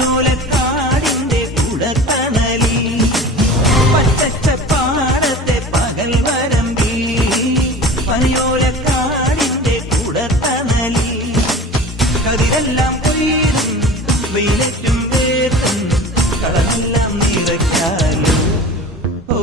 പനയോലക്കാടിന്റെ കുടത്തണലി പച്ചച്ചപ്പാടത്തെ പകൽ വരമ്പി പനയോലക്കാടിന്റെ കുടത്തണലി കതിരെല്ലാം കൊയ്തും വെയിലറ്റും വേർത്തും കളമെല്ലാം നിറയ്ക്കാലും ഓ